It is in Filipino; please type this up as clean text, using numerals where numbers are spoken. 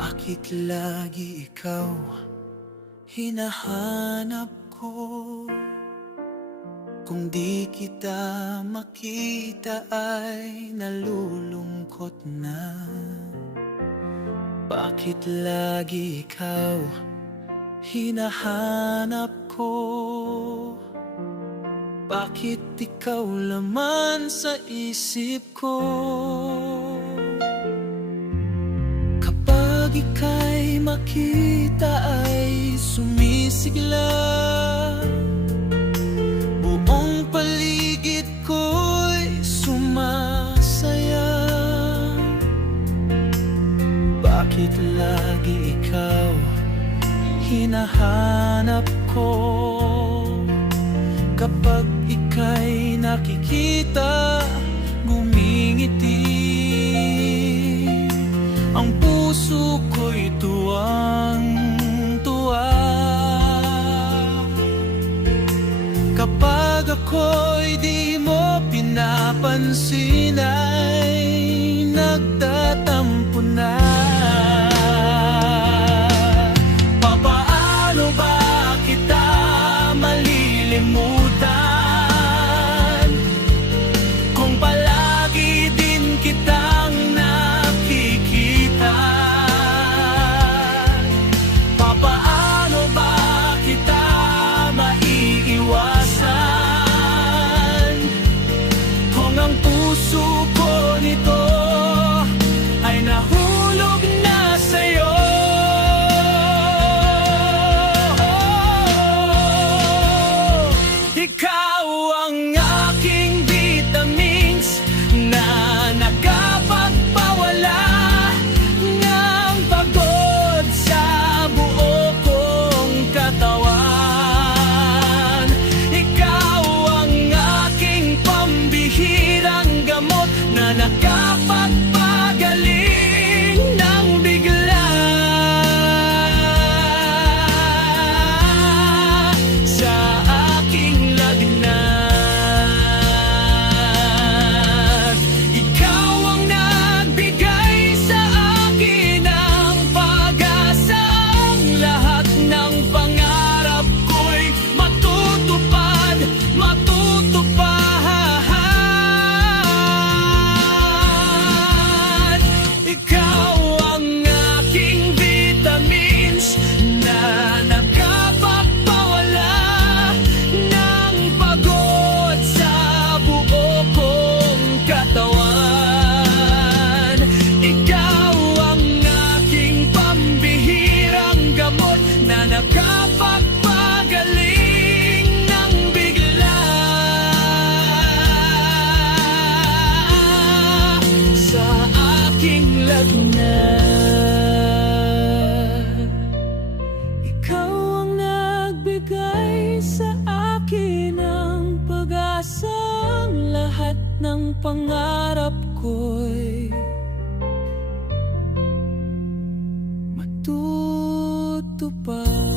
Bakit lagi ikaw hinahanap ko? Kung di kita makita ay nalulungkot na. Bakit lagi ikaw hinahanap ko? Bakit ikaw laman sa isip ko? Kapag ika'y makita ay sumisigla, buong paligid ko'y sumasaya. Bakit lagi ikaw hinahanap ko? Kapag ika'y nakikita, ngumingiti, ang puso ko'y tuwang-tuwa. Kapag ako'y di mo pinapansin ay nagtatampo na. Papaano ba kita malilimutan kung palagi din kitang nakikita? Papaano ba kita maiiwasan kung ang puso ko nito ay nahulog na sa'yo? Ikaw ang aking vitamins na nakapagpawala ng pagod sa buo kong katawan. Ikaw ang aking pambihirang gamot na nakapagpagaling ng bigla sa aking lagnat. Ikaw ang nagbigay sa akin ng pag-asa, ang lahat ng pangarap ko'y matutupad, matutupad. Ikaw ang aking vitamins na nakapagpawala ng pagod sa buo kong katawan. Ikaw ang aking pambihirang gamot na nakapagpagaling ng bigla sa aking lagnat. Ikaw ang nagbigay sa akin ng pag-asa, ang lahat ng pangarap ko'y matutupad.